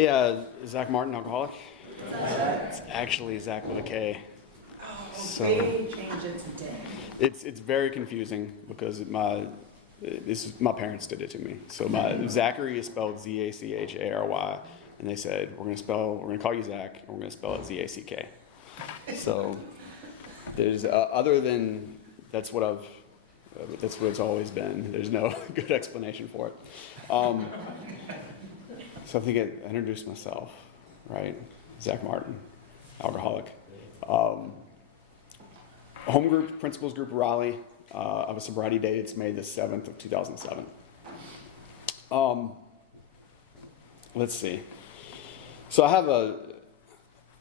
Hey, Zach Martin, alcoholic? It's actually Zach with a K. So They changed it today. it's very confusing because my parents did it to me. So my Zachary is spelled Zachary, and they said we're gonna call you Zach, and we're gonna spell it Zack. So there's other than that's what it's always been. There's no good explanation for it. So I think I introduced myself, right? Zach Martin, alcoholic. Home group, principals group, Raleigh. I have a sobriety date. It's May the 7th of 2007. Let's see. So I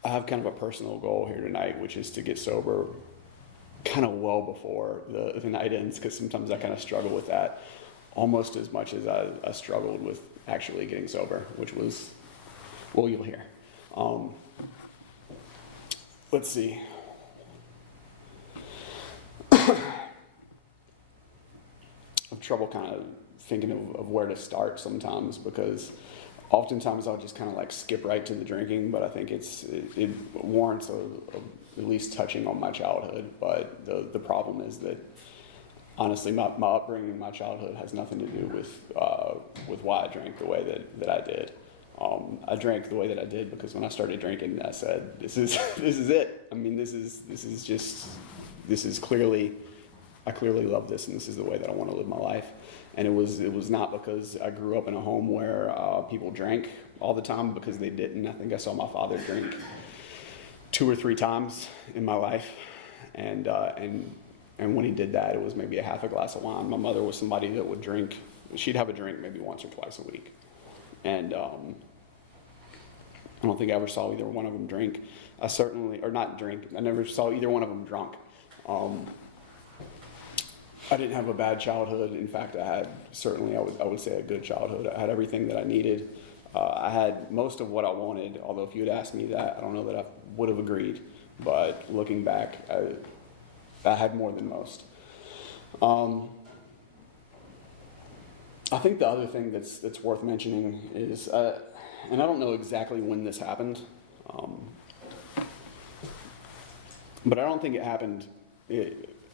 have kind of a personal goal here tonight, which is to get sober kind of well before the night ends, because sometimes I kind of struggle with that almost as much as I struggled with actually getting sober, which was, well, you'll hear. Let's see. I have trouble kind of thinking of where to start sometimes, because oftentimes I'll just kind of like skip right to the drinking, but I think it warrants at least touching on my childhood. But the problem is that honestly my upbringing in my childhood has nothing to do with why I drank the way that I did. I drank the way that I did because when I started drinking, I said, this is it. I mean, I clearly love this, and this is the way that I want to live my life. And it was not because I grew up in a home where people drank all the time, because they didn't. I think I saw my father drink 2 or 3 times in my life, and when he did that, it was maybe a half a glass of wine. My mother was somebody that would drink. She'd have a drink maybe once or twice a week, and I don't think I ever saw either one of them drink. I never saw either one of them drunk. I didn't have a bad childhood. In fact, I had I would say a good childhood. I had everything that I needed. I had most of what I wanted, although if you had asked me that, I don't know that I would have agreed. But looking back, I had more than most. I think the other thing that's worth mentioning is, and I don't know exactly when this happened, but I don't think it happened.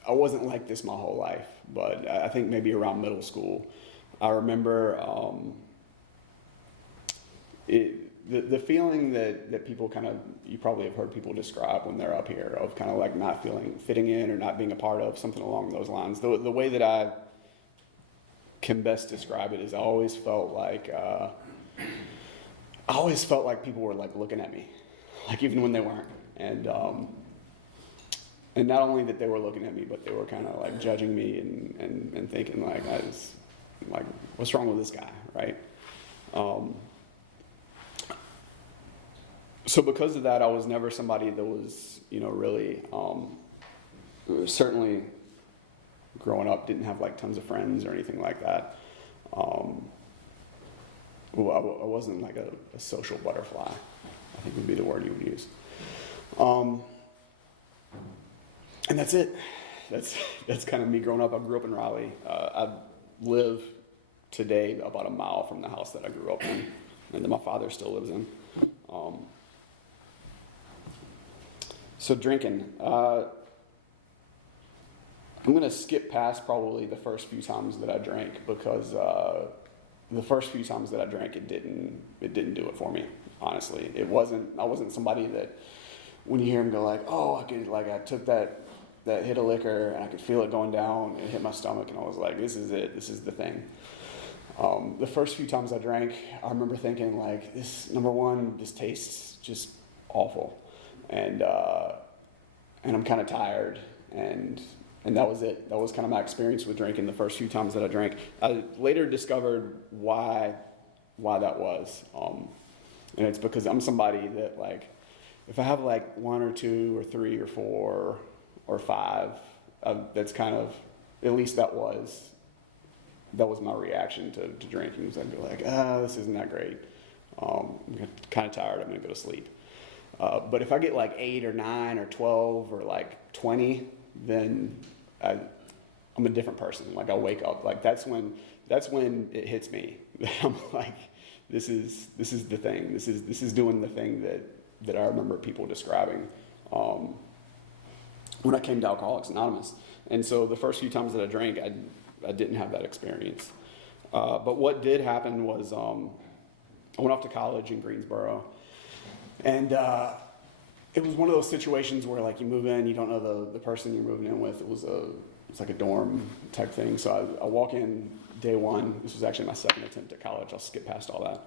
I wasn't like this my whole life, but I think maybe around middle school, I remember the feeling that people you probably have heard people describe when they're up here, of kind of like not fitting in or not being a part of, something along those lines. The way that I can best describe it is I always felt like people were like looking at me, like even when they weren't. And not only that they were looking at me, but they were kind of like judging me and thinking like, what's wrong with this guy, right? So because of that, I was never somebody that was, really, certainly growing up, didn't have like tons of friends or anything like that. I wasn't like a social butterfly, I think would be the word you would use. And that's it. That's kind of me growing up. I grew up in Raleigh. I live today about a mile from the house that I grew up in, and that my father still lives in. So drinking. I'm going to skip past probably the first few times that I drank, because the first few times that I drank, it didn't do it for me. Honestly, I wasn't somebody that when you hear him go like, oh, I took that hit of liquor and I could feel it going down, it hit my stomach, and I was like, this is it, this is the thing. The first few times I drank, I remember thinking like, number one, this tastes just awful, and I'm kind of tired, and that was it. That was kind of my experience with drinking the first few times that I drank. I later discovered why that was, and it's because I'm somebody that, like, if I have like 1 or 2 or 3 or 4 or 5, that's kind of, at least that was my reaction to drinking. Was I'd be like, this isn't that great. I'm kind of tired. I'm gonna go to sleep. But if I get like 8 or 9 or 12 or like 20, then I'm a different person. Like, I'll wake up. Like, that's when it hits me. I'm like, this is the thing. This is doing the thing that I remember people describing when I came to Alcoholics Anonymous. And so the first few times that I drank, I didn't have that experience. But what did happen was I went off to college in Greensboro, and it was one of those situations where like you move in, you don't know the person you're moving in with. It's like a dorm type thing. So I walk in day one. This was actually my second attempt at college. I'll skip past all that.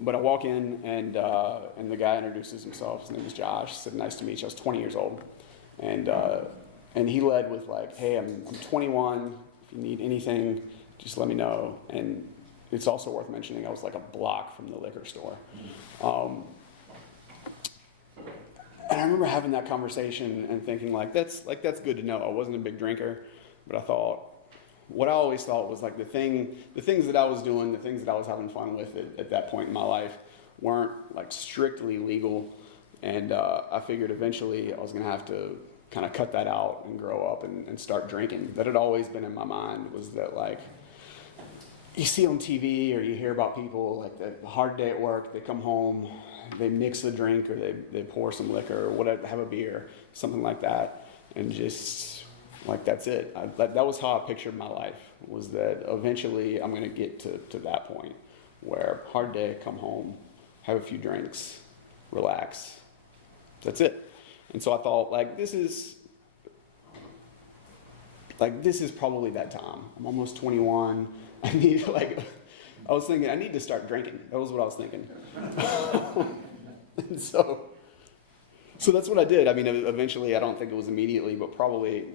But I walk in, and the guy introduces himself. His name is Josh. He said, "Nice to meet you." I was 20 years old, and he led with like, "Hey, I'm 21. If you need anything, just let me know." And it's also worth mentioning I was like a block from the liquor store. And I remember having that conversation and thinking that's good to know. I wasn't a big drinker, but I thought, what I always thought was like the things that I was doing, the things that I was having fun with at that point in my life weren't like strictly legal. And I figured eventually I was going to have to kind of cut that out and grow up and start drinking. That had always been in my mind, was that like, you see on TV or you hear about people like the hard day at work, they come home, they mix a drink or they pour some liquor or whatever, have a beer, something like that, and just like that's it. That was how I pictured my life, was that eventually I'm going to get to that point where hard day, come home, have a few drinks, relax. That's it. And so I thought this is probably that time. I'm almost 21. I was thinking I need to start drinking. That was what I was thinking. And so that's what I did. I mean, eventually, I don't think it was immediately, but probably,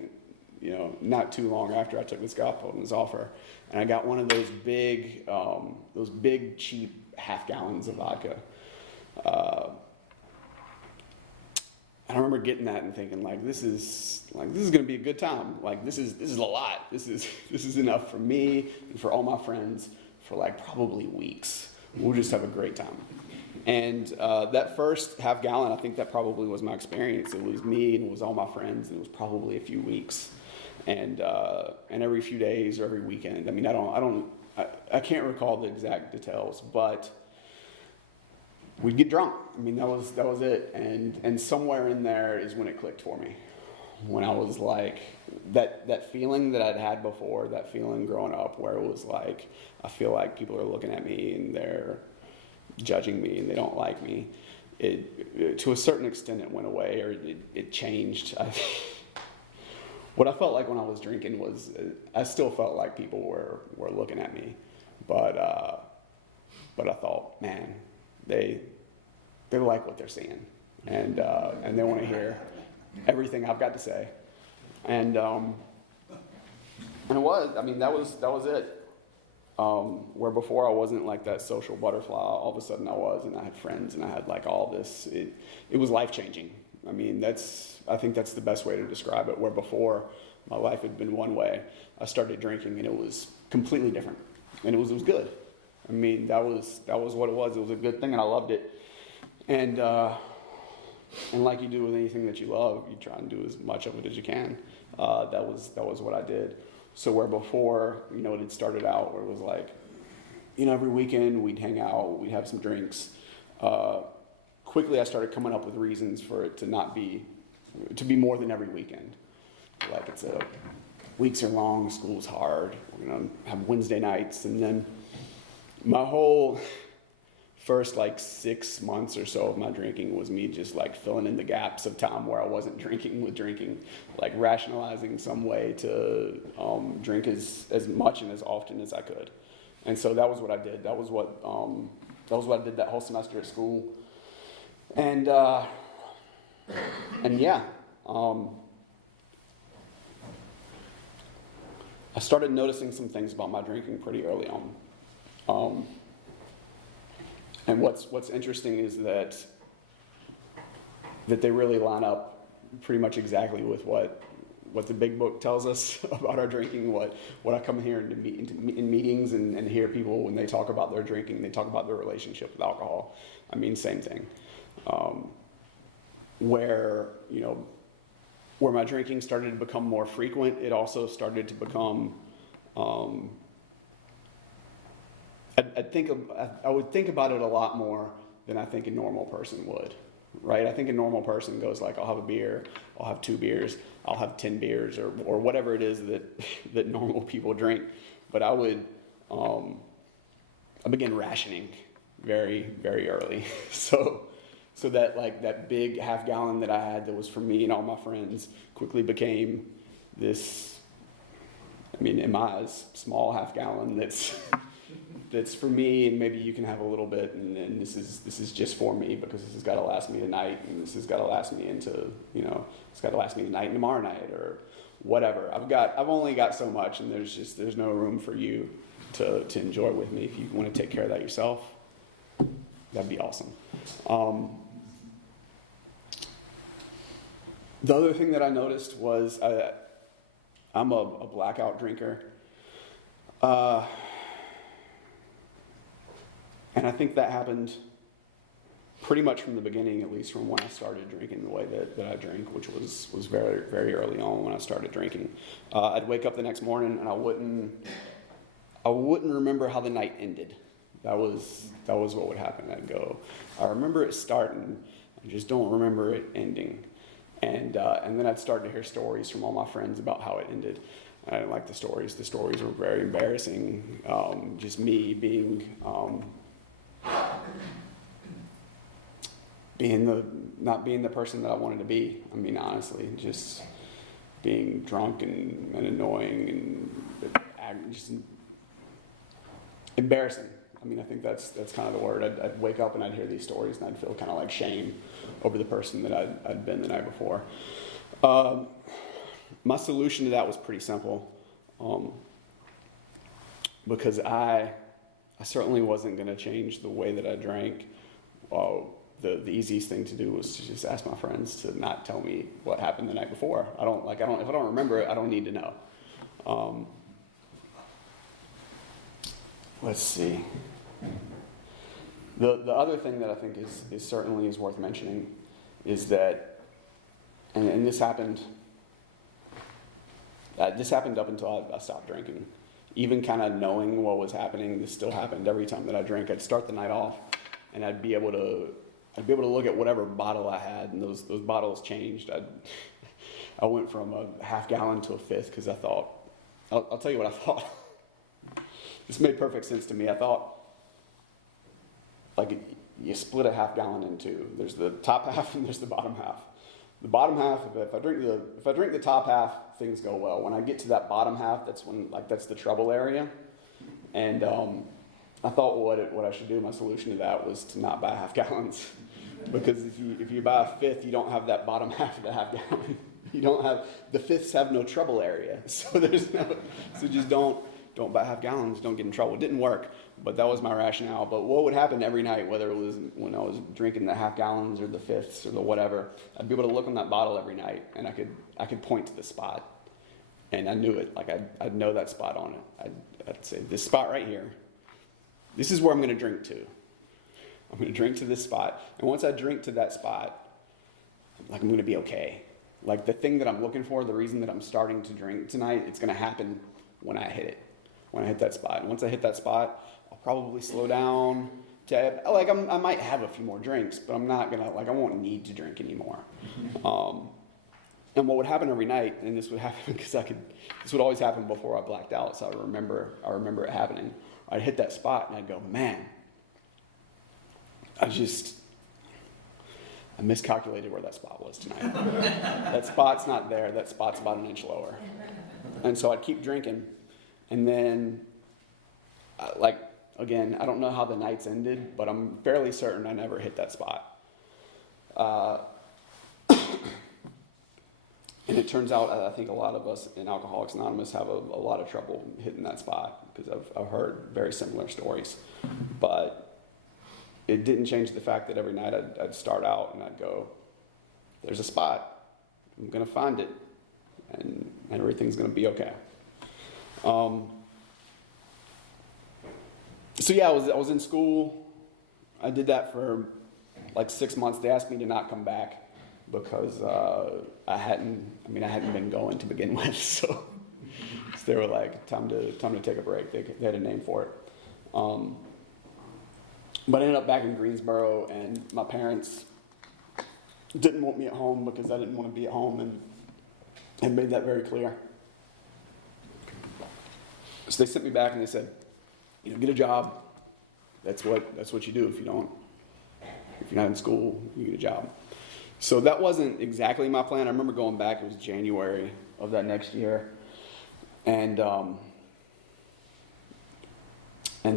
not too long after I took this gospel's offer, and I got one of those big cheap half-gallons of vodka. And I remember getting that and thinking, this is going to be a good time. This is a lot. This is enough for me and for all my friends for probably weeks. We'll just have a great time. And that first half gallon, I think that probably was my experience. It was me and it was all my friends, and it was probably a few weeks, and every few days or every weekend. I mean, I can't recall the exact details, but we'd get drunk. I mean, that was it. And somewhere in there is when it clicked for me. When I was like, that feeling that I'd had before, that feeling growing up where it was like, I feel like people are looking at me and they're judging me and they don't like me. It to a certain extent it went away, or it changed. What I felt like when I was drinking was, I still felt like people were looking at me. But I thought, man, they like what they're seeing, and they want to hear everything I've got to say, and it was. I mean, that was it. Where before I wasn't like that social butterfly, all of a sudden I was, and I had friends, and I had all this. It was life changing. I mean, I think that's the best way to describe it. Where before my life had been one way, I started drinking, and it was completely different, and it was good. I mean, that was what it was. It was a good thing, and I loved it. And like you do with anything that you love, you try and do as much of it as you can. That was what I did. So where before, it had started out where it was every weekend we'd hang out, we'd have some drinks. Quickly I started coming up with reasons for it to be more than every weekend. Weeks are long, school's hard, we're gonna have Wednesday nights, and then my whole first 6 months or so of my drinking was me just filling in the gaps of time where I wasn't drinking with drinking, rationalizing some way to drink as much and as often as I could. And so that was what I did. That was what I did that whole semester at school. And yeah, I started noticing some things about my drinking pretty early on. And what's interesting is that they really line up pretty much exactly with what the big book tells us about our drinking. What I come here in meetings and hear people when they talk about their drinking, they talk about their relationship with alcohol. I mean, same thing. Where my drinking started to become more frequent, it also started to become I would think about it a lot more than I think a normal person would, right? I think a normal person goes like, I'll have a beer, I'll have 2 beers, I'll have 10 beers, or whatever it is that normal people drink. But I would, I began rationing very, very early. So that big half gallon that I had that was for me and all my friends quickly became this, in my eyes, small half gallon that's for me, and maybe you can have a little bit, and this is just for me, because this has got to last me tonight, and this has got to last me into, it's got to last me tonight and tomorrow night, or whatever. I've only got so much, and there's no room for you to enjoy with me. If you want to take care of that yourself, that'd be awesome. The other thing that I noticed was I'm a blackout drinker. And I think that happened pretty much from the beginning, at least from when I started drinking the way that I drink, which was very, very early on when I started drinking. I'd wake up the next morning and I wouldn't remember how the night ended. That was what would happen. I'd go, I remember it starting, I just don't remember it ending. And then I'd start to hear stories from all my friends about how it ended. I didn't like the stories. The stories were very embarrassing. Just me being not being the person that I wanted to be. Honestly, just being drunk and annoying and just embarrassing. I think that's kind of the word. I'd wake up and I'd hear these stories and I'd feel kind of like shame over the person that I'd been the night before. My solution to that was pretty simple, because I certainly wasn't going to change the way that I drank. The easiest thing to do was to just ask my friends to not tell me what happened the night before. If I don't remember it, I don't need to know. Let's see. The other thing that I think is certainly worth mentioning is that, and this happened up until I stopped drinking. Even kind of knowing what was happening, this still happened every time that I drank. I'd start the night off, and I'd be able to look at whatever bottle I had, and those bottles changed. I went from a half gallon to a fifth because I thought, I'll tell you what I thought. This made perfect sense to me. I thought, like, you split a half gallon in two. There's the top half and there's the bottom half. The bottom half, if I drink the top half, things go well. When I get to that bottom half, that's the trouble area. And I thought what I should do, my solution to that was to not buy half gallons, because if you buy a fifth, you don't have that bottom half of the half gallon. You don't have the fifths have no trouble area. So just don't buy half gallons, don't get in trouble. It didn't work, but that was my rationale. But what would happen every night, whether it was when I was drinking the half gallons or the fifths or the whatever, I'd be able to look on that bottle every night, and I could point to the spot, and I knew it. Like I'd know that spot on it. I'd say, this spot right here, this is where I'm going to drink to. I'm going to drink to this spot, and once I drink to that spot, like, I'm going to be okay. Like, the thing that I'm looking for, the reason that I'm starting to drink tonight, it's going to happen when I hit it. When I hit that spot. And once I hit that spot, I'll probably slow down. I might have a few more drinks, but I'm not gonna, I won't need to drink anymore. And what would happen every night, and this would happen because this would always happen before I blacked out, so I remember it happening. I'd hit that spot and I'd go, man, I miscalculated where that spot was tonight. That spot's not there. That spot's about an inch lower. And so I'd keep drinking. And then, again, I don't know how the nights ended, but I'm fairly certain I never hit that spot. And it turns out, I think a lot of us in Alcoholics Anonymous have a lot of trouble hitting that spot, because I've heard very similar stories. But it didn't change the fact that every night I'd start out and I'd go, there's a spot, I'm going to find it, and everything's going to be okay. I was in school. I did that for 6 months. They asked me to not come back because I hadn't been going to begin with. So they were like, time to take a break. They had a name for it. But I ended up back in Greensboro, and my parents didn't want me at home because I didn't want to be at home, and made that very clear. So they sent me back and they said, get a job. That's what you do. If you're not in school, you get a job. So that wasn't exactly my plan. I remember going back, it was January of that next year, and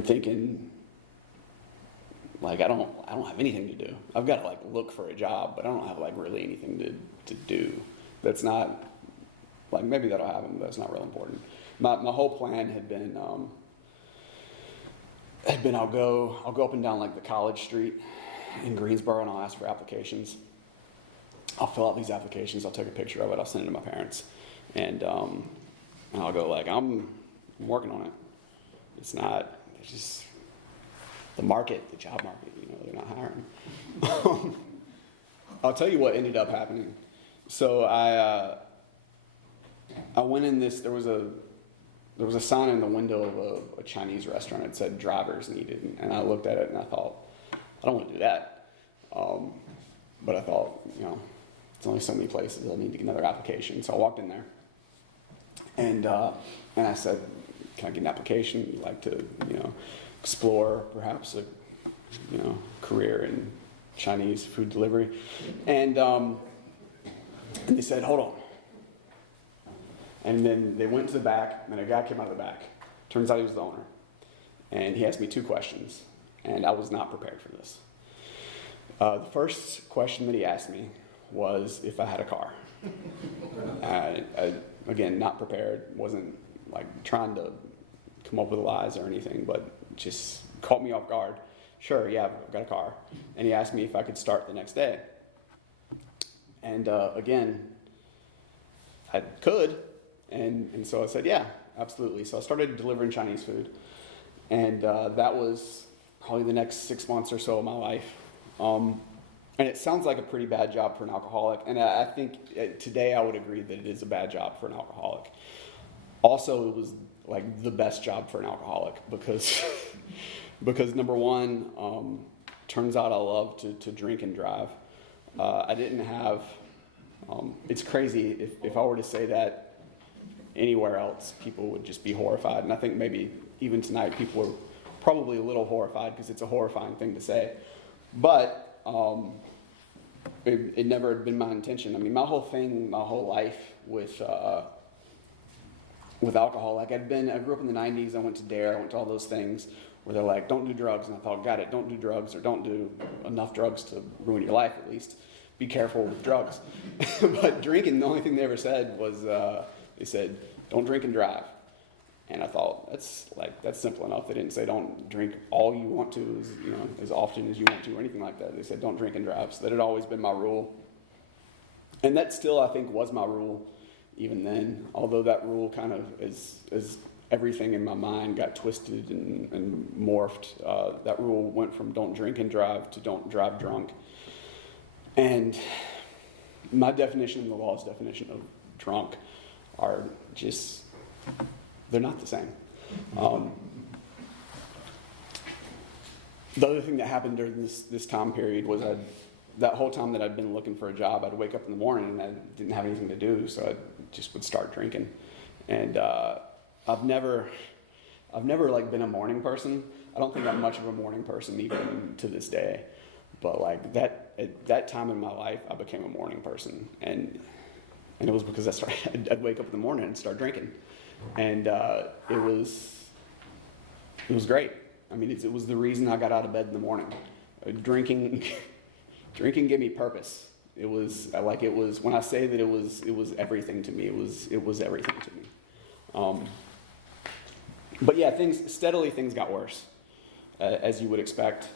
thinking, like, I don't have anything to do. I've got to like look for a job, but I don't have like really anything to do. That's not, like, maybe that'll happen, but that's not real important. My whole plan had been I'll go up and down like the College Street in Greensboro, and I'll ask for applications. I'll fill out these applications. I'll take a picture of it. I'll send it to my parents, and I'll go like, I'm working on it. It's just the job market. They're not hiring. I'll tell you what ended up happening. So I went in this. There was a sign in the window of a Chinese restaurant. It said drivers needed, and I looked at it and I thought, I don't want to do that. But I thought, it's only so many places. I'll need to get another application. So I walked in there, and I said, "Can I get an application? You'd like to, explore perhaps a, career in Chinese food delivery?" And they said, "Hold on." And then they went to the back, and a guy came out of the back. Turns out he was the owner. And he asked me 2 questions, and I was not prepared for this. The first question that he asked me was if I had a car. I, again, not prepared, wasn't like trying to come up with lies or anything, but just caught me off guard. Sure, yeah, I've got a car. And he asked me if I could start the next day. And again, I could. And so I said, yeah, absolutely. So I started delivering Chinese food. And that was probably the next 6 months or so of my life. And it sounds like a pretty bad job for an alcoholic. And I think today I would agree that it is a bad job for an alcoholic. Also, it was like the best job for an alcoholic because number one, turns out I love to drink and drive. I didn't have, it's crazy if I were to say that anywhere else, people would just be horrified. And I think maybe even tonight people are probably a little horrified because it's a horrifying thing to say. But it never had been my intention. I mean, my whole life with alcohol, like I grew up in the 90s, I went to DARE, I went to all those things where they're like, don't do drugs. And I thought, got it, don't do drugs, or don't do enough drugs to ruin your life at least. Be careful with drugs. But drinking, the only thing they ever said was, they said, don't drink and drive. And I thought, that's simple enough. They didn't say don't drink all you want to, as often as you want to, or anything like that. They said don't drink and drive. So that had always been my rule. And that still, I think, was my rule even then. Although that rule kind of, as everything in my mind got twisted and morphed, that rule went from don't drink and drive to don't drive drunk. And my definition and the law's definition of drunk are just, they're not the same. The other thing that happened during this time period was that whole time that I'd been looking for a job, I'd wake up in the morning and I didn't have anything to do, so I just would start drinking. And I've never like been a morning person. I don't think I'm much of a morning person even to this day. But like at that time in my life, I became a morning person, and it was because I'd wake up in the morning and start drinking, and it was great. I mean, it was the reason I got out of bed in the morning. Drinking gave me purpose. It was when I say that it was everything to me. It was everything to me. But yeah, things got worse, as you would expect.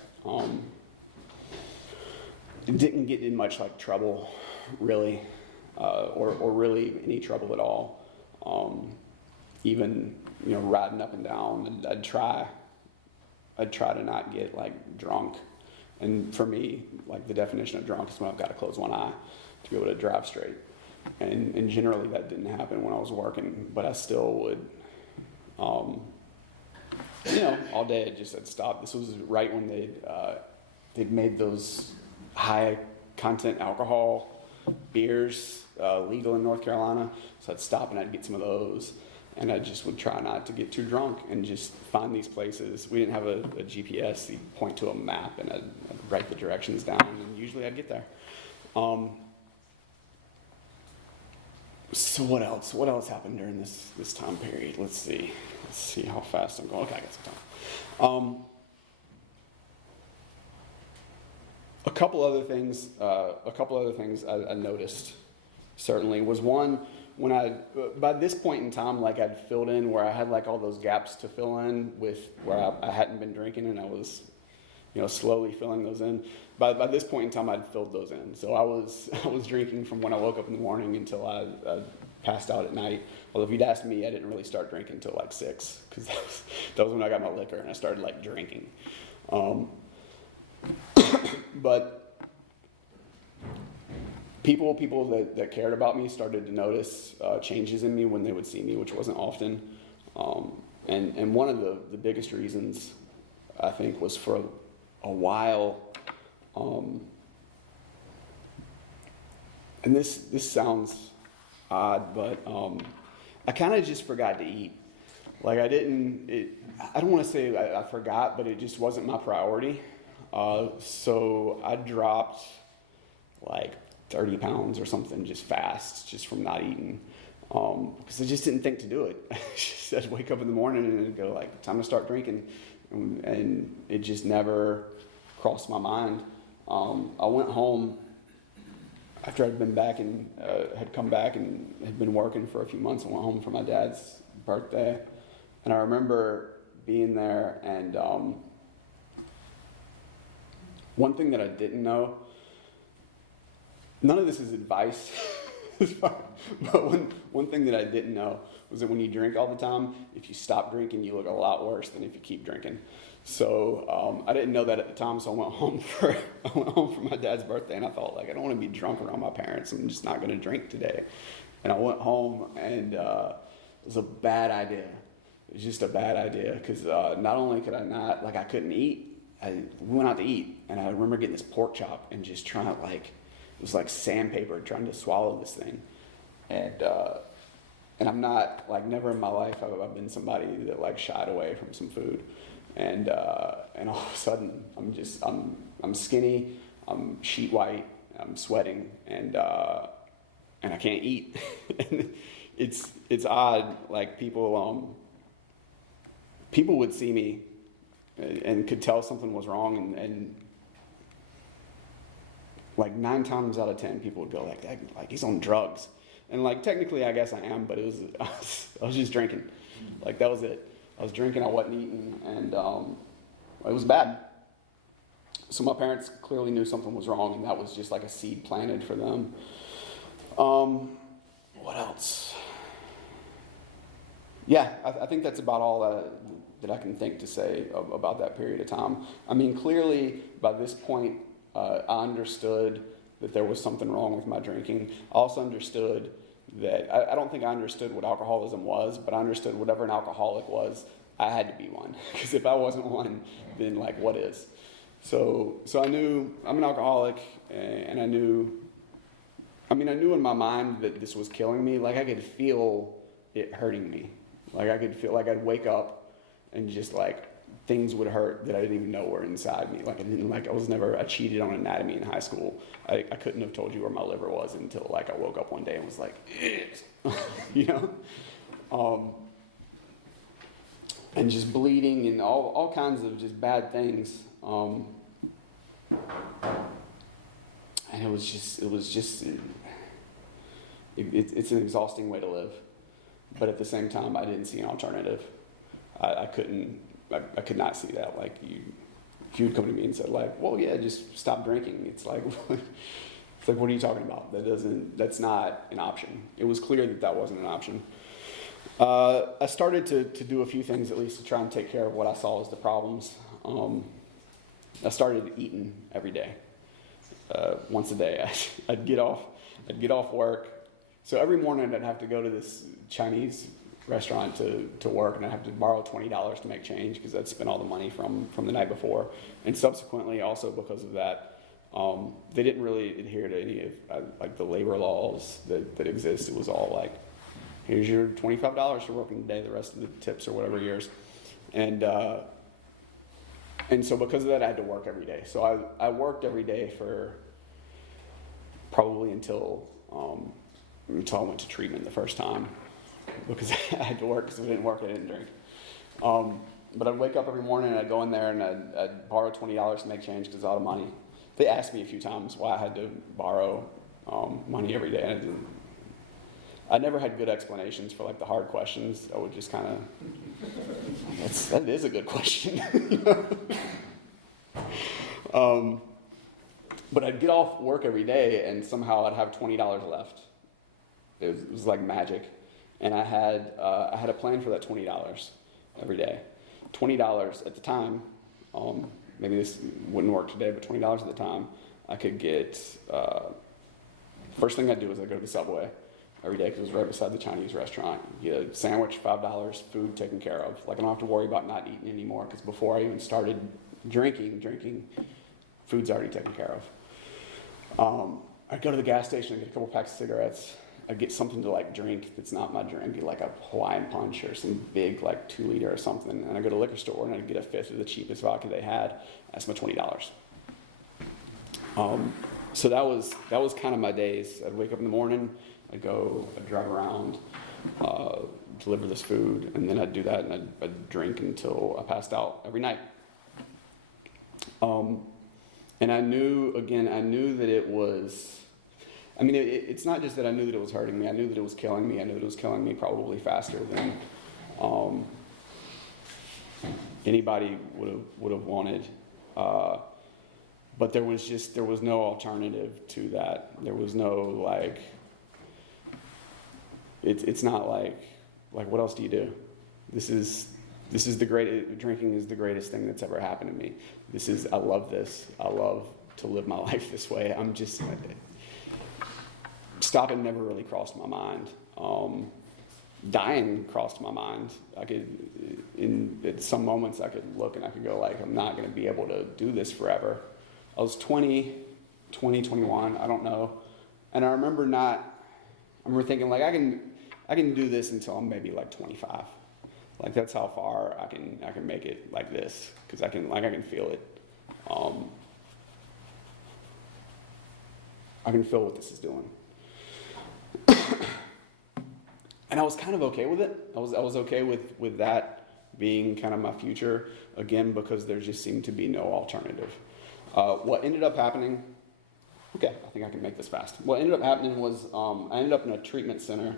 Didn't get in much like trouble, really, or really any trouble at all. Even riding up and down, I'd try to not get like drunk. And for me, like the definition of drunk is when I've got to close one eye to be able to drive straight. And generally that didn't happen when I was working, but I still would all day I'd stop. This was right when they'd made those high content alcohol beers legal in North Carolina. So I'd stop and I'd get some of those. And I just would try not to get too drunk and just find these places. We didn't have a GPS. You'd point to a map and I'd write the directions down, and usually I'd get there. So what else? What else happened during this time period? Let's see how fast I'm going. Okay, I got some time. A couple other things I noticed certainly was one, when by this point in time, like I'd filled in where I had like all those gaps to fill in with where I hadn't been drinking, and I was, slowly filling those in. By this point in time, I'd filled those in. So I was drinking from when I woke up in the morning until I passed out at night. Although if you'd asked me, I didn't really start drinking until like 6, because that was when I got my liquor and I started like drinking. But people that cared about me started to notice changes in me when they would see me, which wasn't often. And one of the biggest reasons, I think, was for a while, and this sounds odd, but I kind of just forgot to eat. Like I don't want to say I forgot, but it just wasn't my priority. So I dropped like 30 pounds or something just fast, just from not eating. Because I just didn't think to do it. I'd wake up in the morning and it'd go like, time to start drinking. And it just never crossed my mind. I went home after I'd been back and had come back and had been working for a few months. I went home for my dad's birthday. And I remember being there, and one thing that I didn't know, none of this is advice, but one thing that I didn't know was that when you drink all the time, if you stop drinking, you look a lot worse than if you keep drinking. So I didn't know that at the time, so I went home for my dad's birthday, and I thought, like, I don't want to be drunk around my parents. I'm just not going to drink today. And I went home, and it was a bad idea. It was just a bad idea, because not only could I not, like, I couldn't eat. We went out to eat, and I remember getting this pork chop and just trying to, like, it was like sandpaper trying to swallow this thing. And I'm not, like, never in my life have I been somebody that, like, shied away from some food. And all of a sudden, I'm skinny, I'm sheet white, I'm sweating, and I can't eat. And it's odd, like, people would see me and could tell something was wrong, and like 9 times out of 10, people would go like he's on drugs, and like technically I guess I am, but I was just drinking, like that was it. I was drinking, I wasn't eating, and it was bad. So my parents clearly knew something was wrong, and that was just like a seed planted for them. What else? Yeah, I think that's about all that I can think to say about that period of time. I mean, clearly by this point, I understood that there was something wrong with my drinking. I also understood that, I don't think I understood what alcoholism was, but I understood whatever an alcoholic was, I had to be one. Because if I wasn't one, then like, what is? So I knew I'm an alcoholic, and I knew in my mind that this was killing me. Like I could feel it hurting me. Like I could feel like I'd wake up and just like things would hurt that I didn't even know were inside me. I cheated on anatomy in high school. I couldn't have told you where my liver was until like I woke up one day and was like, you know? And just bleeding and all kinds of just bad things. And it's an exhausting way to live. But at the same time, I didn't see an alternative. I could not see that. Like if you would come to me and said like, well, yeah, just stop drinking. It's like, what are you talking about? That's not an option. It was clear that wasn't an option. I started to do a few things, at least to try and take care of what I saw as the problems. I started eating every day, once a day. I'd get off work. So every morning I'd have to go to this Chinese restaurant to work, and I'd have to borrow $20 to make change because I'd spent all the money from the night before. And subsequently, also because of that, they didn't really adhere to any of like the labor laws that exist. It was all like, here's your $25 for working today, the rest of the tips or whatever yours. And so because of that, I had to work every day. So I worked every day for probably until I went to treatment the first time, because I had to work, because if I didn't work, I didn't drink. But I'd wake up every morning and I'd go in there and I'd borrow $20 to make change because I was out of money. They asked me a few times why I had to borrow money every day. And I never had good explanations for like the hard questions. I would just kind of, that is a good question. But I'd get off work every day and somehow I'd have $20 left. It was like magic. And I had a plan for that $20 every day. $20 at the time, maybe this wouldn't work today, but $20 at the time, I could get, first thing I'd do is I'd go to the Subway every day because it was right beside the Chinese restaurant. Get a sandwich, $5, food taken care of. Like I don't have to worry about not eating anymore because before I even started drinking, food's already taken care of. I'd go to the gas station and get a couple packs of cigarettes. I'd get something to like drink that's not my drink, get like a Hawaiian Punch or some big like 2-liter or something. And I'd go to the liquor store and I'd get a fifth of the cheapest vodka they had. That's my $20. So that was kind of my days. I'd wake up in the morning, I'd drive around, deliver this food, and then I'd do that and I'd drink until I passed out every night. And I knew that it was, it's not just that I knew that it was hurting me. I knew that it was killing me. I knew that it was killing me probably faster than anybody would have wanted. But there was no alternative to that. There was no like, it's not like what else do you do? This is the greatest, drinking is the greatest thing that's ever happened to me. I love this. I love to live my life this way. Stopping never really crossed my mind. Dying crossed my mind. At some moments I could look and I could go like, I'm not going to be able to do this forever. I was 20, 21, I don't know. And I remember thinking like, I can do this until I'm maybe like 25. Like that's how far I can make it like this, because I can feel it. I can feel what this is doing. And I was kind of okay with it. I was okay with that being kind of my future, again, because there just seemed to be no alternative. What ended up happening, okay, I think I can make this fast. What ended up happening was I ended up in a treatment center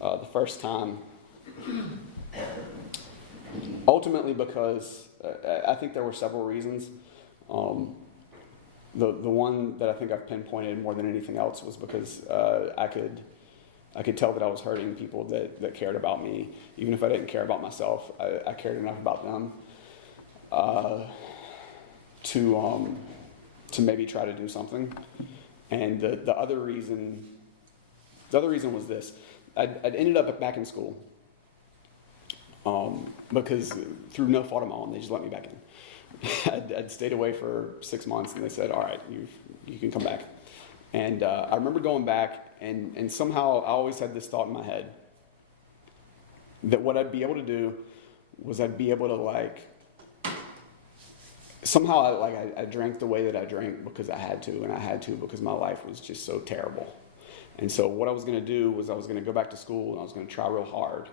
the first time. Ultimately because I think there were several reasons. The one that I think I've pinpointed more than anything else was because I could tell that I was hurting people that cared about me. Even if I didn't care about myself, I cared enough about them to maybe try to do something. And the other reason was this. I'd ended up back in school. Because through no fault of my own, they just let me back in. I'd stayed away for 6 months, and they said, all right, you can come back. And I remember going back, and somehow I always had this thought in my head that what I'd be able to do was I'd be able to somehow I drank the way that I drank because I had to, and I had to because my life was just so terrible. And so what I was going to do was I was going to go back to school, and I was going to try real hard.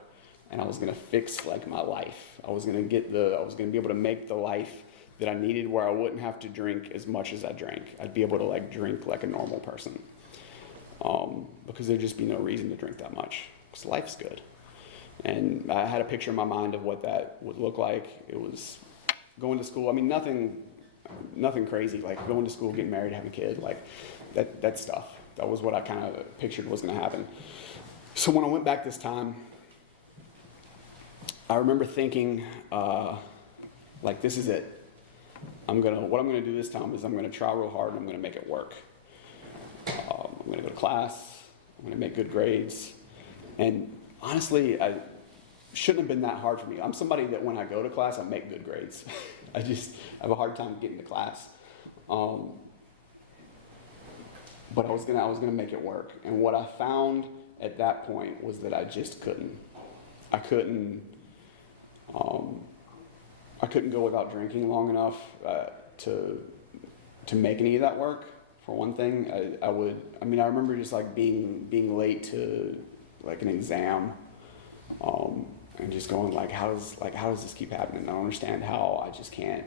And I was going to fix my life. I was going to be able to make the life that I needed where I wouldn't have to drink as much as I drank. I'd be able to drink like a normal person. Because there'd just be no reason to drink that much. Because life's good. And I had a picture in my mind of what that would look like. It was going to school. Nothing crazy. Like going to school, getting married, having a kid. Like that stuff. That was what I kind of pictured was going to happen. So when I went back this time, I remember thinking, this is it. What I'm gonna do this time is I'm gonna try real hard and I'm gonna make it work. I'm gonna go to class. I'm gonna make good grades. And honestly, shouldn't have been that hard for me. I'm somebody that when I go to class, I make good grades. I just have a hard time getting to class. But I was gonna make it work. And what I found at that point was that I just couldn't. I couldn't go without drinking long enough to make any of that work. For one thing, I remember just like being late to like an exam, and just going like, how does this keep happening? I don't understand how I just can't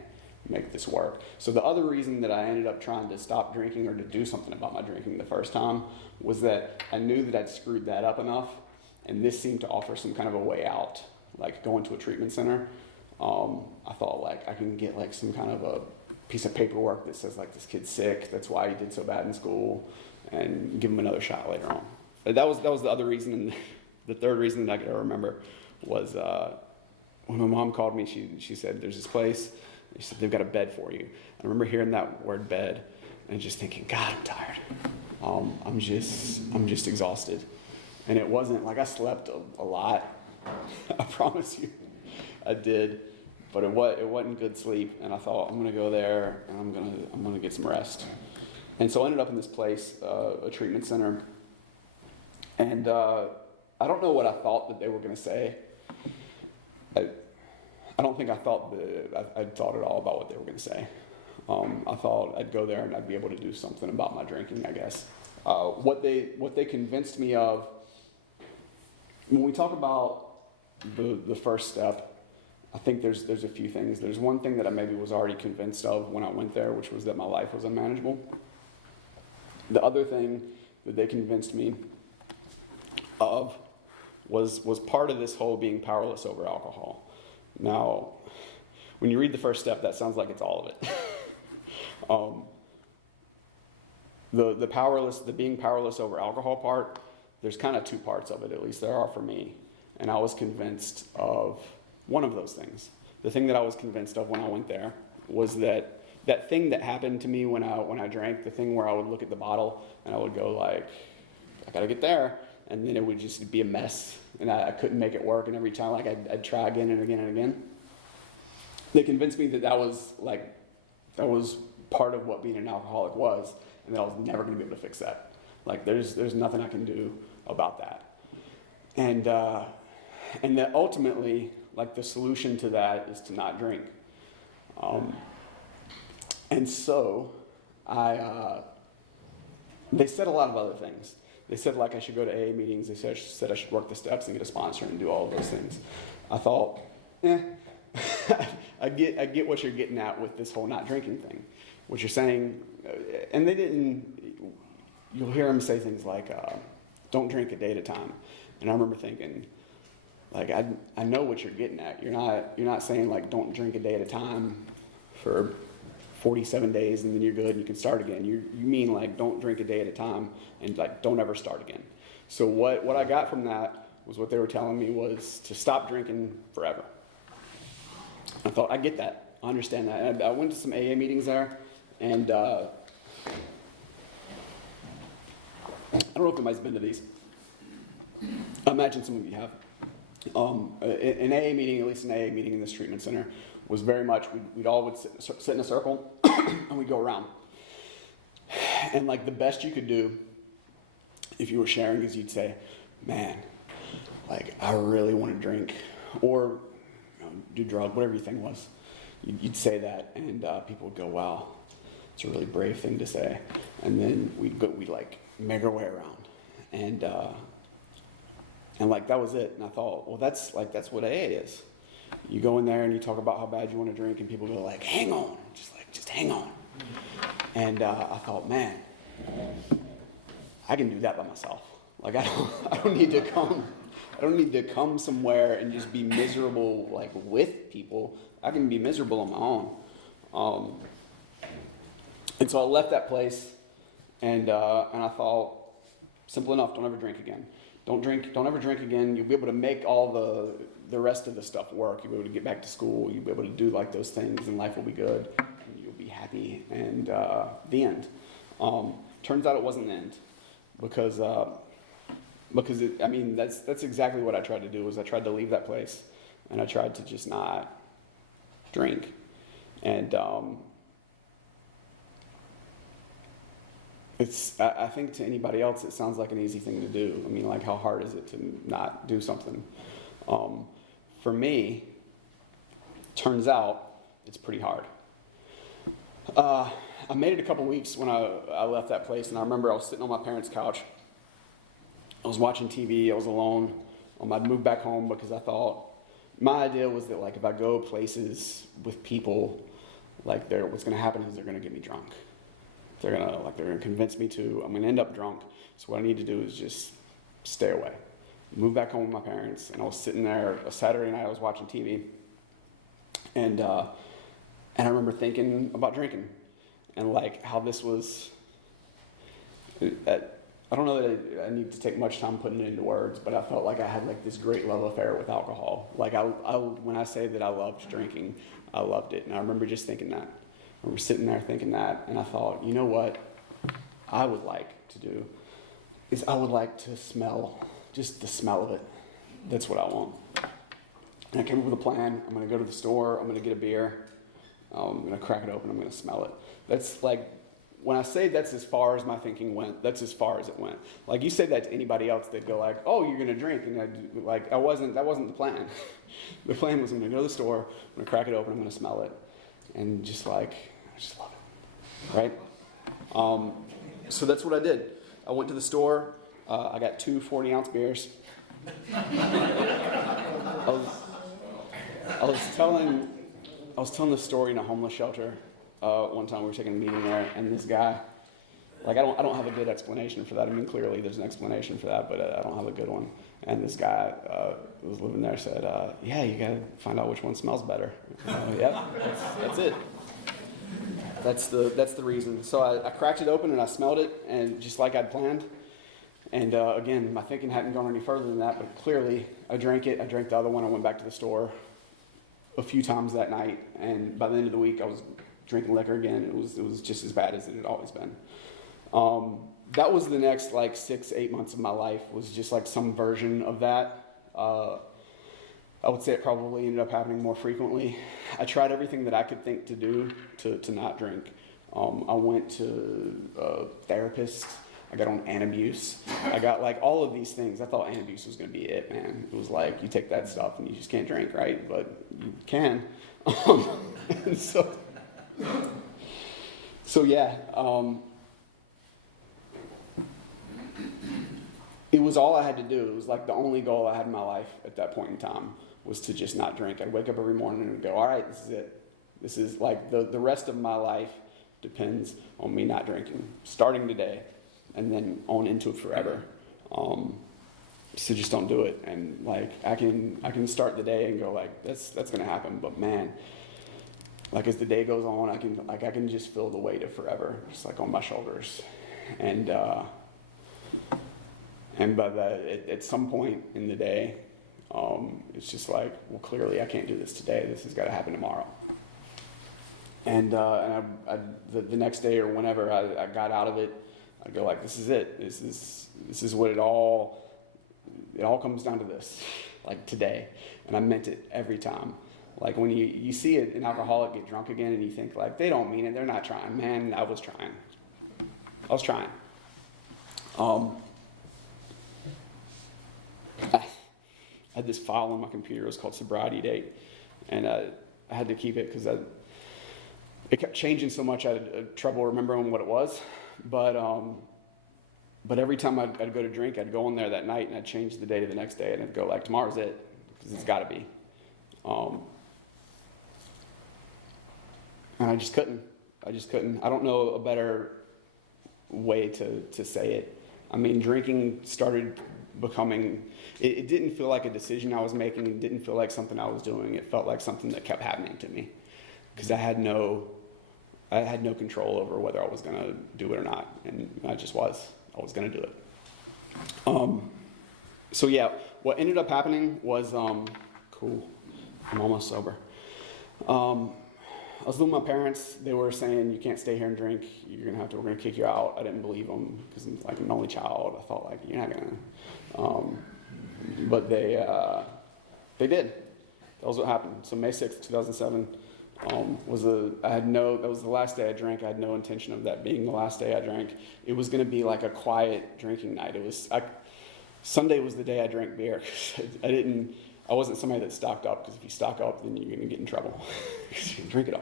make this work. So the other reason that I ended up trying to stop drinking or to do something about my drinking the first time was that I knew that I'd screwed that up enough, and this seemed to offer some kind of a way out, like going to a treatment center. I thought like I can get like some kind of a piece of paperwork that says like this kid's sick, that's why he did so bad in school, and give him another shot later on. That was the other reason, and the third reason that I could remember was when my mom called me, she said, there's this place, she said, they've got a bed for you. I remember hearing that word bed and just thinking, God, I'm tired. I'm just exhausted. And it wasn't like I slept a lot. I promise you, I did. But it wasn't good sleep, and I thought, I'm going to go there, and I'm gonna get some rest. And so I ended up in this place, a treatment center, and I don't know what I thought that they were going to say. I don't think I thought I'd thought at all about what they were going to say. I thought I'd go there and I'd be able to do something about my drinking, I guess. What they convinced me of, when we talk about the first step, I think there's a few things. There's one thing that I maybe was already convinced of when I went there, which was that my life was unmanageable. The other thing that they convinced me of was part of this whole being powerless over alcohol. Now, when you read the first step, that sounds like it's all of it. The being powerless over alcohol part, there's kind of two parts of it, at least there are for me. And I was convinced of one of those things. The thing that I was convinced of when I went there was that thing that happened to me when I drank, the thing where I would look at the bottle and I would go like, I gotta get there, and then it would just be a mess, and I couldn't make it work, and every time like I'd try again and again and again. They convinced me that was part of what being an alcoholic was, and that I was never gonna be able to fix that. Like there's nothing I can do about that. And that ultimately, like the solution to that is to not drink. And so they said a lot of other things. They said like I should go to AA meetings. They said I should work the steps and get a sponsor and do all of those things. I thought, I get what you're getting at with this whole not drinking thing. What you're saying, and they didn't. You'll hear them say things like, "Don't drink a day at a time." And I remember thinking, like I know what you're getting at. You're not saying like don't drink a day at a time for 47 days and then you're good and you can start again. You mean like don't drink a day at a time and like don't ever start again. So what I got from that was what they were telling me was to stop drinking forever. I thought, I get that. I understand that. And I went to some AA meetings there, and I don't know if anybody's been to these. I imagine some of you have. An AA meeting, at least an AA meeting in this treatment center, was very much, we'd all sit in a circle and we'd go around. And like the best you could do if you were sharing is you'd say, man, like I really want to drink or do drug, whatever your thing was. You'd say that, and people would go, wow, it's a really brave thing to say. And then we'd like make our way around. And like that was it. And I thought, well, that's what AA is. You go in there and you talk about how bad you want to drink, and people go like, hang on, just hang on. And I thought, man, I can do that by myself. Like I don't need to come somewhere and just be miserable like with people. I can be miserable on my own. And so I left that place, and I thought, simple enough, don't ever drink again. Don't ever drink again. You'll be able to make all the rest of the stuff work. You'll be able to get back to school. You'll be able to do like those things, and life will be good. And you'll be happy. And the end. Turns out it wasn't the end, because because that's exactly what I tried to do. Was I tried to leave that place, and I tried to just not drink, and I think to anybody else it sounds like an easy thing to do. I mean, like, how hard is it to not do something? For me, turns out it's pretty hard. I made it a couple weeks when I left that place, and I remember I was sitting on my parents' couch. I was watching TV. I was alone. I'd moved back home because I thought, my idea was that, like, if I go places with people, like, what's going to happen is they're going to get me drunk. They're gonna convince me to. I'm gonna end up drunk. So what I need to do is just stay away. Move back home with my parents, and I was sitting there a Saturday night. I was watching TV, and I remember thinking about drinking, and like how this was. I don't know that I need to take much time putting it into words, but I felt like I had like this great love affair with alcohol. Like when I say that I loved drinking, I loved it, and I remember just thinking that. I remember sitting there thinking that, and I thought, you know what I would like to do is I would like to smell, just the smell of it. That's what I want. And I came up with a plan. I'm going to go to the store. I'm going to get a beer. I'm going to crack it open. I'm going to smell it. That's like, when I say that's as far as my thinking went, that's as far as it went. Like, you say that to anybody else, they'd go like, oh, you're going to drink. And that wasn't the plan. The plan was I'm going to go to the store. I'm going to crack it open. I'm going to smell it. And just like, I just love it, right? So that's what I did. I went to the store. I got 2 40-ounce beers. I was telling the story in a homeless shelter. One time we were taking a meeting there, and this guy, like, I don't have a good explanation for that. I mean, clearly there's an explanation for that, but I don't have a good one. And this guy who was living there said, yeah, you got to find out which one smells better. Yeah, that's it. That's the reason. So I cracked it open and I smelled it, and just like I'd planned. And again, my thinking hadn't gone any further than that, but clearly I drank it. I drank the other one. I went back to the store a few times that night, and by the end of the week I was drinking liquor again. It was just as bad as it had always been. That was the next like 6-8 months of my life, was just like some version of that. I would say it probably ended up happening more frequently. I tried everything that I could think to do to not drink. I went to a therapist. I got on Antabuse. I got like all of these things. I thought Antabuse was going to be it, man. It was like, you take that stuff and you just can't drink, right? But you can. And so yeah. It was all I had to do. It was like the only goal I had in my life at that point in time, was to just not drink. I'd wake up every morning and go, all right, this is it. This is like the rest of my life depends on me not drinking, starting today and then on into it forever. So just don't do it. And like, I can start the day and go like, that's going to happen. But man, like as the day goes on, I can just feel the weight of forever, just like on my shoulders. And by at some point in the day, it's just like, well, clearly I can't do this today. This has got to happen tomorrow. And the next day or whenever I got out of it, I go like, this is it. This is what it all comes down to this, like today. And I meant it every time. Like when you see an alcoholic get drunk again and you think like, they don't mean it. They're not trying. Man, I was trying. I had this file on my computer. It was called Sobriety Date, and I had to keep it because it kept changing so much. I had trouble remembering what it was, but every time I'd go to drink, I'd go in there that night and I'd change the day to the next day, and I'd go like, tomorrow's it, because it's got to be. And I just couldn't. I don't know a better way to say it. I mean, drinking started becoming, it didn't feel like a decision I was making. It didn't feel like something I was doing. It felt like something that kept happening to me, because I had no control over whether I was going to do it or not. And I was going to do it. So yeah, what ended up happening was, cool, I'm almost sober. I was with my parents. They were saying, you can't stay here and drink. We're going to kick you out. I didn't believe them because I'm like an only child. I thought like, you're not going to. But they did. That was what happened. So May 6th, 2007 that was the last day I drank. I had no intention of that being the last day I drank. It was going to be like a quiet drinking night. Sunday was the day I drank beer. I wasn't somebody that stocked up, because if you stock up, then you're going to get in trouble because you can drink it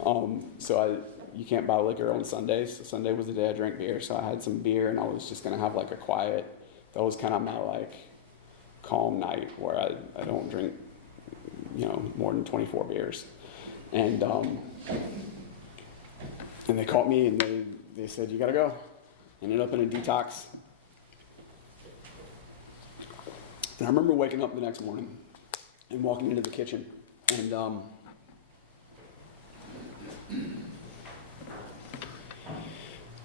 all. You can't buy liquor on Sundays. So Sunday was the day I drank beer. So I had some beer, and I was just going to have like a quiet. That was kind of my like calm night where I don't drink, more than 24 beers. And they caught me and they said, you got to go. Ended up in a detox. And I remember waking up the next morning and walking into the kitchen, and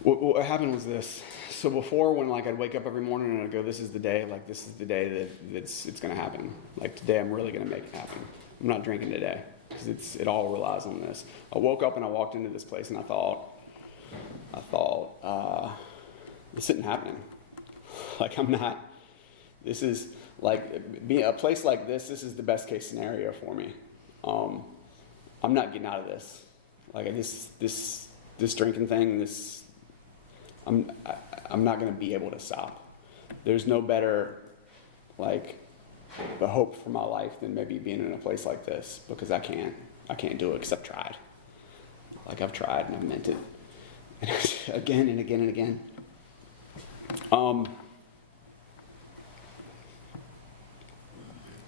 what happened was this. So before, when like I'd wake up every morning and I'd go, this is the day that it's going to happen. Like today, I'm really going to make it happen. I'm not drinking today because it all relies on this. I woke up and I walked into this place and I thought, this isn't happening. Like I'm not. This is. Like being a place like this is the best case scenario for me. I'm not getting out of this. Like this drinking thing. I'm not going to be able to stop. There's no better the hope for my life than maybe being in a place like this, because I can't do it because I've tried. Like I've tried and I've meant it again and again and again.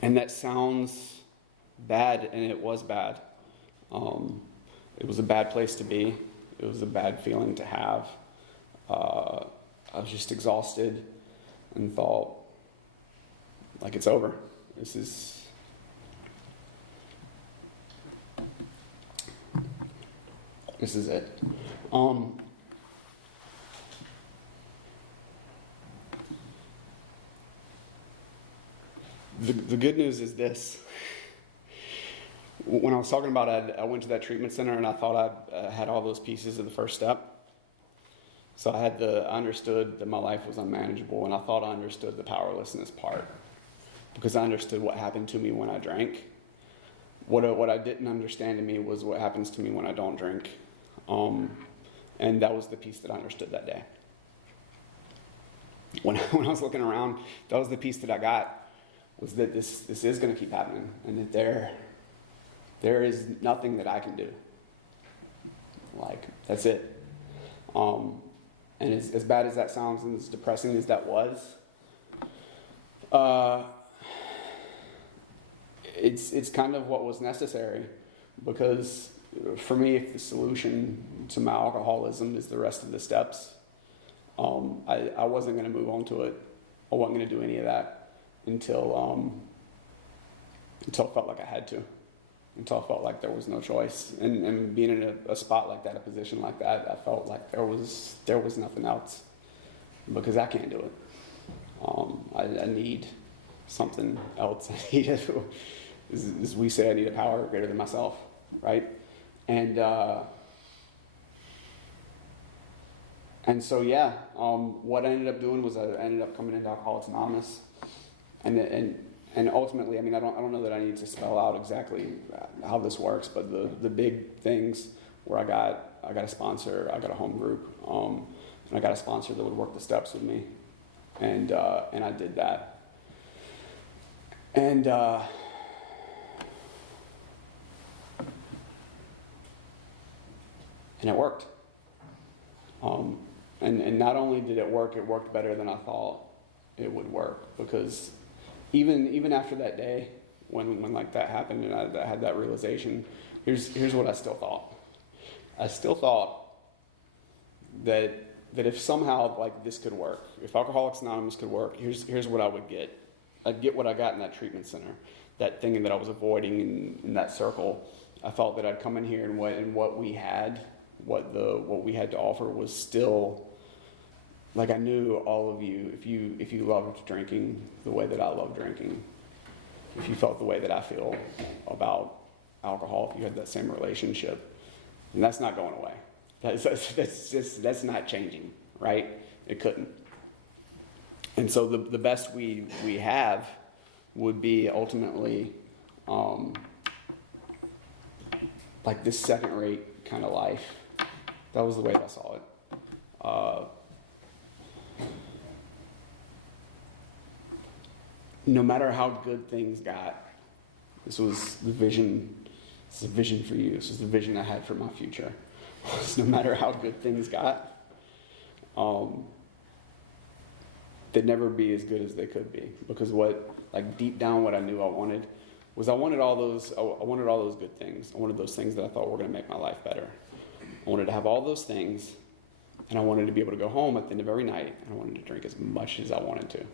And that sounds bad, and it was bad. It was a bad place to be. It was a bad feeling to have. I was just exhausted and thought, like, it's over. This is it. The good news is this. When I was talking about it, I went to that treatment center and I thought I had all those pieces of the first step. So I understood that my life was unmanageable, and I thought I understood the powerlessness part, because I understood what happened to me when I drank. What I didn't understand to me was what happens to me when I don't drink. And that was the piece that I understood that day. When I was looking around, that was the piece that I got. Was that this is going to keep happening, and that there is nothing that I can do. Like, that's it. And as bad as that sounds and as depressing as that was, it's kind of what was necessary, because for me, if the solution to my alcoholism is the rest of the steps, I wasn't going to move on to it. I wasn't going to do any of that until it felt like I had to, until I felt like there was no choice. And being in a spot like that, a position like that, I felt like there was nothing else, because I can't do it. I need something else. I need as we say, I need a power greater than myself, right? And so yeah, what I ended up doing was I ended up coming into Alcoholics Anonymous. And ultimately, I mean, I don't know that I need to spell out exactly how this works, but the big things where I got a sponsor, I got a home group, and I got a sponsor that would work the steps with me, and I did that, and it worked, and not only did it worked better than I thought it would work, because even after that day, when like that happened and I had that realization, here's what I still thought. I still thought that if somehow like this could work, if Alcoholics Anonymous could work, here's what I would get. I'd get what I got in that treatment center, that thing that I was avoiding in that circle. I thought that I'd come in here and what we had to offer was still. Like, I knew all of you, if you loved drinking the way that I love drinking, if you felt the way that I feel about alcohol if you had that same relationship. And that's not going away. That's not changing, right? It couldn't. And so the best we have would be ultimately like this second rate kind of life. That was the way I saw it. No matter how good things got, this was the vision. This is a vision for you. This is the vision I had for my future. No matter how good things got, they'd never be as good as they could be. Because deep down, what I knew I wanted was I wanted all those good things. I wanted those things that I thought were going to make my life better. I wanted to have all those things, and I wanted to be able to go home at the end of every night, and I wanted to drink as much as I wanted to.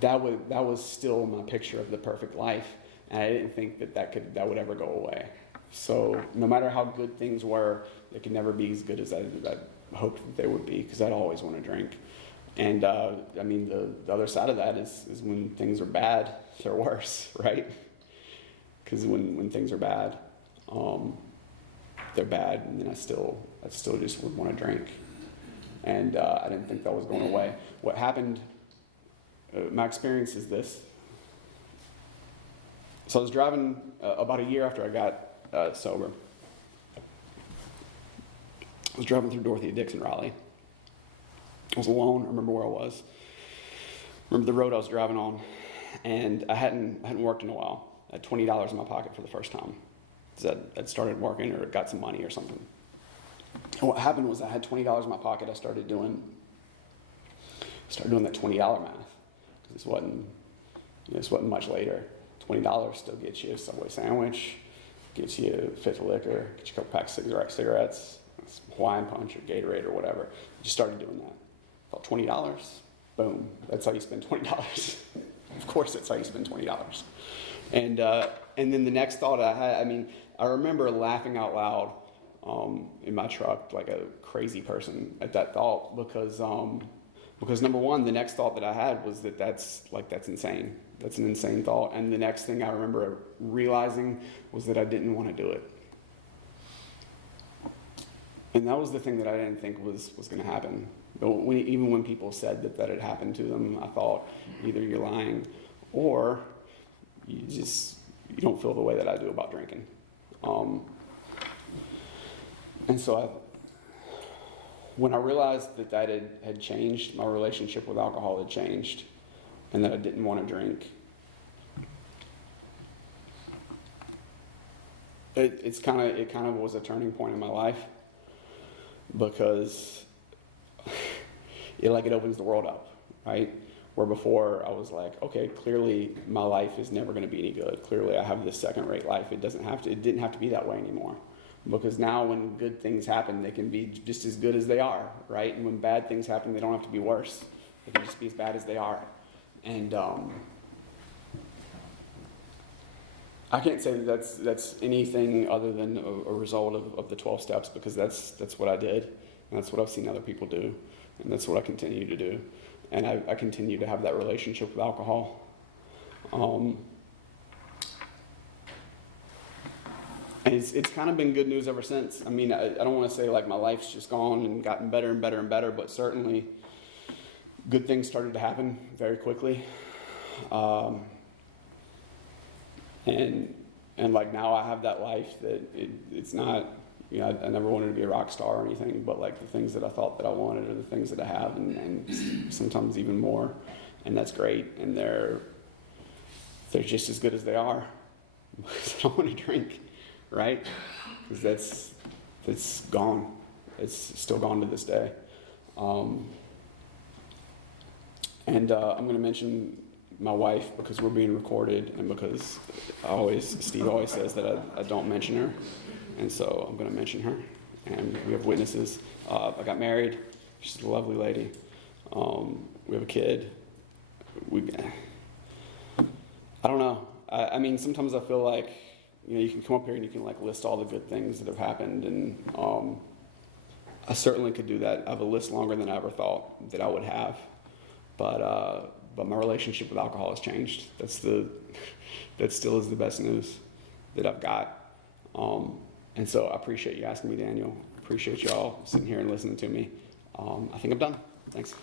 That was still my picture of the perfect life, and I didn't think that would ever go away. So no matter how good things were, they could never be as good as I hoped that they would be, because I'd always want to drink. And the other side of that is when things are bad, they're worse, right? Because when things are bad, they're bad, and then I still just would want to drink. And I didn't think that was going away. What happened? My experience is this. So I was driving about a year after I got sober. I was driving through Dorothy Dix in Raleigh. I was alone. I remember where I was. I remember the road I was driving on, and I hadn't worked in a while. I had $20 in my pocket for the first time. Because I'd started working or got some money or something. And what happened was I had $20 in my pocket. I started doing that $20 math. Because this wasn't much later. $20 still gets you a Subway sandwich, gets you a fifth of liquor, gets you a couple packs of cigarettes, some Hawaiian Punch or Gatorade or whatever. I just started doing that. About $20, boom, that's how you spend $20. Of course, that's how you spend $20. And then the next thought I had, I remember laughing out loud in my truck like a crazy person at that thought because number one, the next thought that I had was that's insane. That's an insane thought. And the next thing I remember realizing was that I didn't want to do it. And that was the thing that I didn't think was going to happen. Even when people said that had happened to them, I thought either you're lying or you don't feel the way that I do about drinking. And so when I realized that had changed, my relationship with alcohol had changed, and that I didn't want to drink, it kind of was a turning point in my life, because it opens the world up, right? Where before I was like, okay, clearly my life is never going to be any good. Clearly I have this second-rate life. It didn't have to be that way anymore. Because now when good things happen, they can be just as good as they are, right? And when bad things happen, they don't have to be worse. They can just be as bad as they are. And I can't say that that's anything other than a result of the 12 steps, because that's what I did, and that's what I've seen other people do, and that's what I continue to do. And I continue to have that relationship with alcohol. And it's kind of been good news ever since. I don't want to say my life's just gone and gotten better and better and better, but certainly good things started to happen very quickly. And now I have that life that it's not, I never wanted to be a rock star or anything, but the things that I thought that I wanted are the things that I have, and sometimes even more, and that's great. And they're just as good as they are, because I don't want to drink, right? Because that's gone. It's still gone to this day. And I'm going to mention my wife because we're being recorded, and because Steve always says that I don't mention her, and so I'm going to mention her, and we have witnesses. I got married. She's a lovely lady. We have a kid. I don't know. Sometimes I feel like you can come up here and you can list all the good things that have happened, and I certainly could do that. I have a list longer than I ever thought that I would have, but my relationship with alcohol has changed. That still is the best news. that I've got. And so I appreciate you asking me, Daniel. Appreciate y'all sitting here and listening to me. I think I'm done. Thanks.